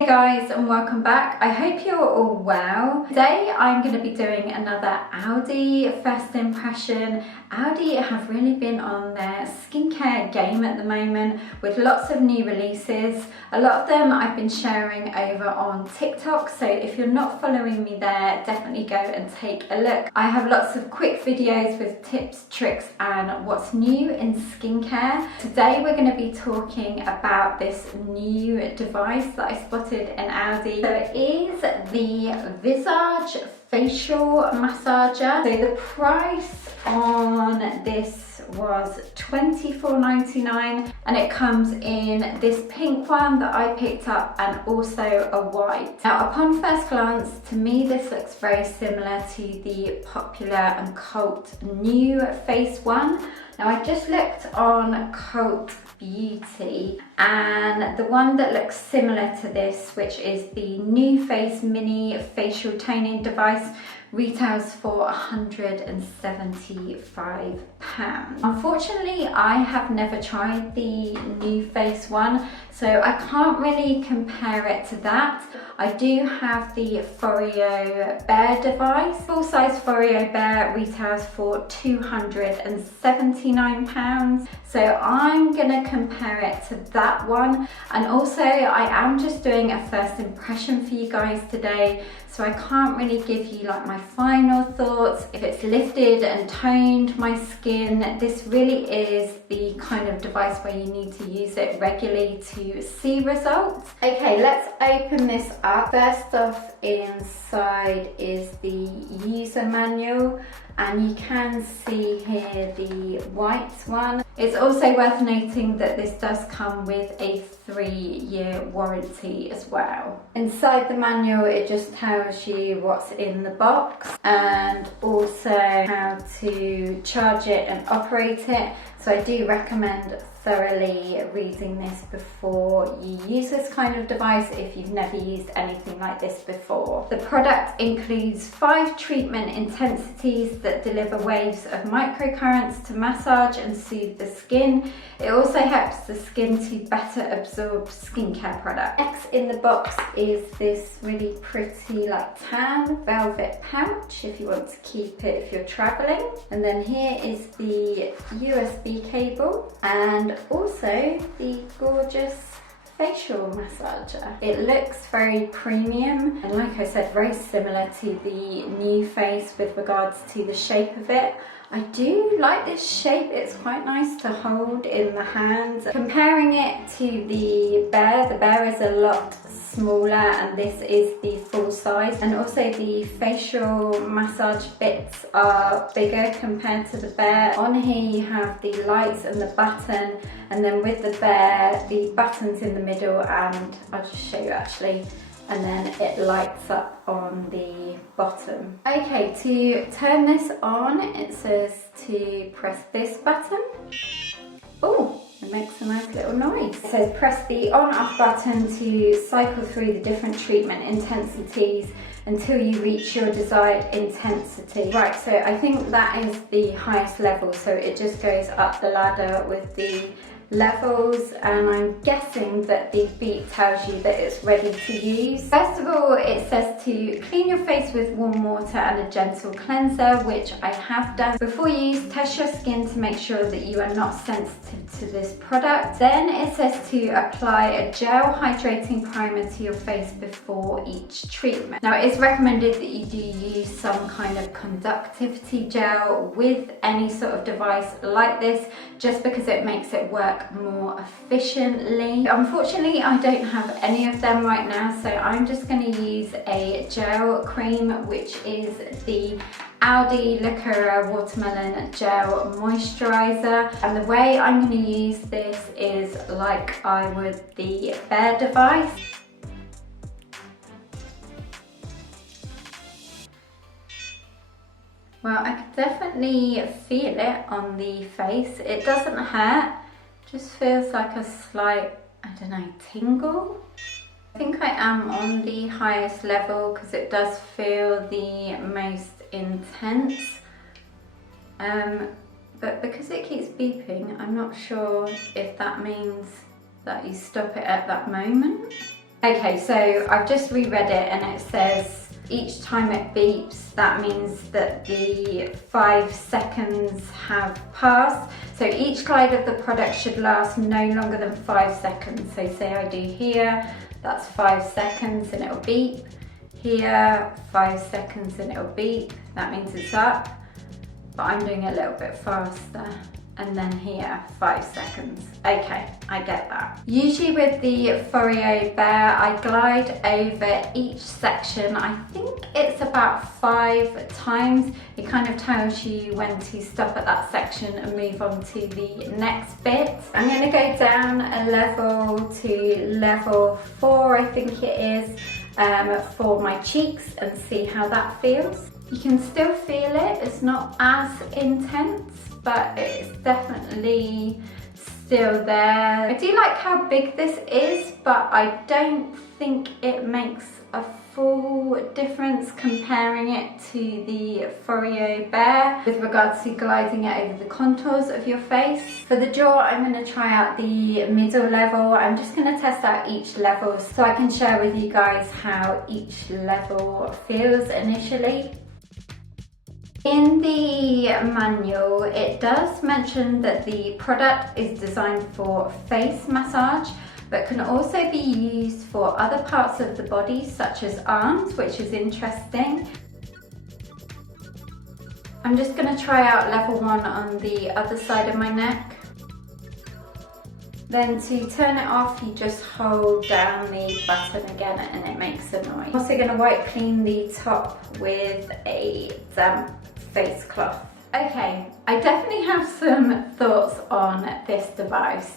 Hey guys, and welcome back. I hope you're all well. Today I'm going to be doing another Aldi first impression. Aldi have really been on their skincare game at the moment with lots of new releases. A lot of them I've been sharing over on TikTok, so if you're not following me there, definitely go and take a look. I have lots of quick videos with tips, tricks and what's new in skincare. Today we're going to be talking about this new device that I spotted in Aldi. So it is the Visage facial massager. So the price on this was $24.99 and it comes in this pink one that I picked up and also a white. Now upon first glance, to me this looks very similar to the popular and cult Nuface one. Now I just looked on Cult Beauty, and the one that looks similar to this, which is the Nuface mini facial toning device, retails for £175. Unfortunately, I have never tried the Nuface one, so I can't really compare it to that. I do have the FOREO Bear device. Full-size FOREO Bear retails for £279. So I'm gonna compare it to that one. And also I am just doing a first impression for you guys today, so I can't really give you like my final thoughts, if it's lifted and toned my skin. This really is the kind of device where you need to use it regularly to see results. Okay, let's open this up. First off, inside is the user manual, and you can see here the white one. It's also worth noting that this does come with a 3-year warranty as well. Inside the manual, it just tells you what's in the box and also how to charge it and operate it. So I do recommend thoroughly reading this before you use this kind of device if you've never used anything like this before. The product includes 5 treatment intensities that deliver waves of microcurrents to massage and soothe the skin. It also helps the skin to better absorb skincare products. Next in the box is this really pretty like tan velvet pouch if you want to keep it if you're traveling. And then here is the USB cable and also the gorgeous facial massager. It looks very premium and like I said, very similar to the Nuface with regards to the shape of it. I do like this shape, it's quite nice to hold in the hands. Comparing it to the Bear is a lot smaller and this is the full size, and also the facial massage bits are bigger compared to the Bear. On here you have the lights and the button, and then with the Bear the button's in the middle, and I'll just show you actually, and then it lights up on the bottom. Okay, to turn this on, it says to press this button. Oh, it makes a nice little noise. It says press the on-off button to cycle through the different treatment intensities until you reach your desired intensity. Right, so I think that is the highest level, so it just goes up the ladder with the levels, and I'm guessing that the beep tells you that it's ready to use. First of all, it says to clean your face with warm water and a gentle cleanser, which I have done. Before you use, test your skin to make sure that you are not sensitive to this product. Then it says to apply a gel hydrating primer to your face before each treatment. Now it is recommended that you do use some kind of conductivity gel with any sort of device like this, just because it makes it work more efficiently. Unfortunately, I don't have any of them right now, so I'm just going to use a gel cream, which is the Aldi Nuface Watermelon Gel Moisturizer. And the way I'm going to use this is like I would the Bear device. Well, I can definitely feel it on the face. It doesn't hurt. Just feels like a slight, I don't know, tingle. I think I am on the highest level because it does feel the most intense. But because it keeps beeping, I'm not sure if that means that you stop it at that moment. Okay, so I've just reread it and it says each time it beeps, that means that the 5 seconds have passed. So each glide of the product should last no longer than 5 seconds. So say I do here, that's 5 seconds and it'll beep. Here, 5 seconds and it'll beep. That means it's up, but I'm doing it a little bit faster. And then here, 5 seconds. Okay, I get that. Usually with the FOREO Bear, I glide over each section. I think it's about 5 times. It kind of tells you when to stop at that section and move on to the next bit. I'm gonna go down a level to level 4, I think it is, for my cheeks and see how that feels. You can still feel it, it's not as intense, but it's definitely still there. I do like how big this is, but I don't think it makes a full difference comparing it to the FOREO Bear with regards to gliding it over the contours of your face. For the jaw, I'm going to try out the middle level. I'm just going to test out each level so I can share with you guys how each level feels initially. In the manual, it does mention that the product is designed for face massage, but can also be used for other parts of the body, such as arms, which is interesting. I'm just going to try out level 1 on the other side of my neck. Then to turn it off, you just hold down the button again and it makes a noise. I'm also going to wipe clean the top with a damp face cloth. Okay, I definitely have some thoughts on this device.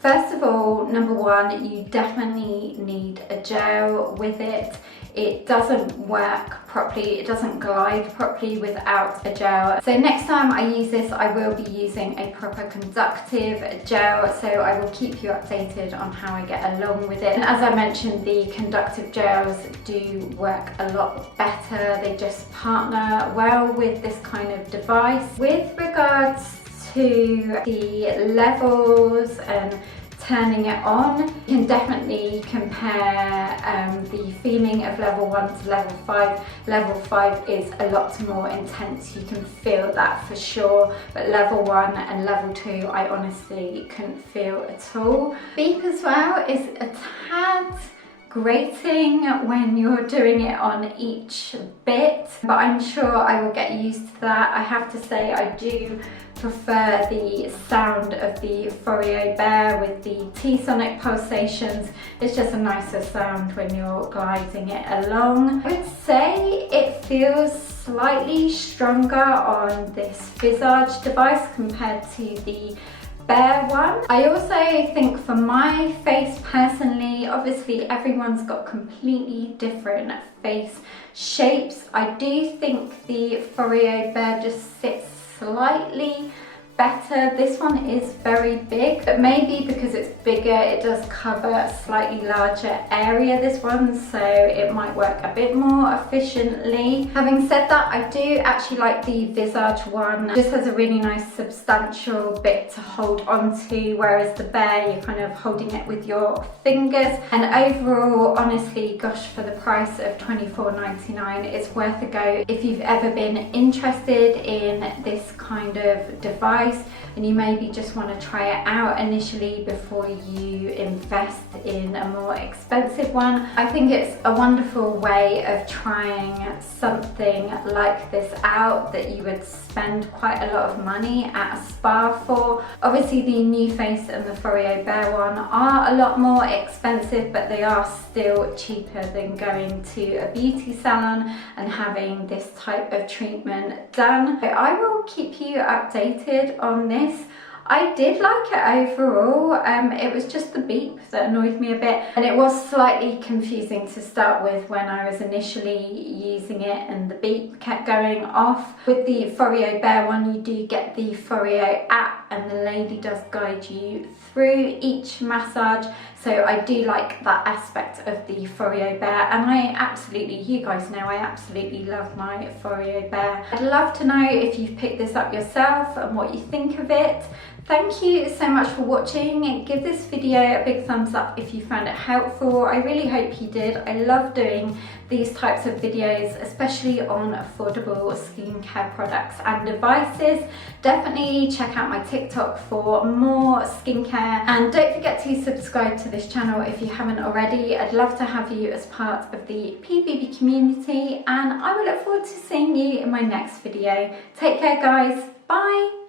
First of all, number 1, you definitely need a gel with it. It doesn't work properly, it doesn't glide properly without a gel. So next time I use this, I will be using a proper conductive gel, so I will keep you updated on how I get along with it. And as I mentioned, the conductive gels do work a lot better. They just partner well with this kind of device. With regards to the levels and turning it on, you can definitely compare the feeling of level 1 to level 5. Level 5 is a lot more intense, you can feel that for sure, but level 1 and level 2 I honestly couldn't feel at all. Beep as well is a tad grating when you're doing it on each bit, but I'm sure I will get used to that. I have to say I do prefer the sound of the FOREO Bear with the T-sonic pulsations. It's just a nicer sound when you're gliding it along. I would say it feels slightly stronger on this Visage device compared to the Bear one. I also think for my face personally, obviously everyone's got completely different face shapes. I do think the FOREO Bear just sits slightly better. This one is very big, but maybe because it's bigger it does cover a slightly larger area, this one, so it might work a bit more efficiently. Having said that, I do actually like the Visage one. It just has a really nice substantial bit to hold onto, whereas the Bear, you're kind of holding it with your fingers. And overall, honestly, gosh, for the price of $24.99, it's worth a go. If you've ever been interested in this kind of device and you maybe just want to try it out initially before you invest in a more expensive one, I think it's a wonderful way of trying something like this out that you would spend quite a lot of money at a spa for. Obviously the Nuface and the FOREO Bear one are a lot more expensive, but they are still cheaper than going to a beauty salon and having this type of treatment done. So I will keep you updated on this. I did like it overall. It was just the beep that annoyed me a bit, and it was slightly confusing to start with when I was initially using it and the beep kept going off. With the FOREO Bear one, you do get the FOREO app and the lady does guide you through each massage, so I do like that aspect of the FOREO Bear, and I absolutely, you guys know, I absolutely love my FOREO Bear. I'd love to know if you've picked this up yourself and what you think of it. Thank you so much for watching. Give this video a big thumbs up if you found it helpful. I really hope you did. I love doing these types of videos, especially on affordable skincare products and devices. Definitely check out my TikTok for more skincare, and don't forget to subscribe to this channel if you haven't already. I'd love to have you as part of the PBB community, and I will look forward to seeing you in my next video. Take care guys, bye!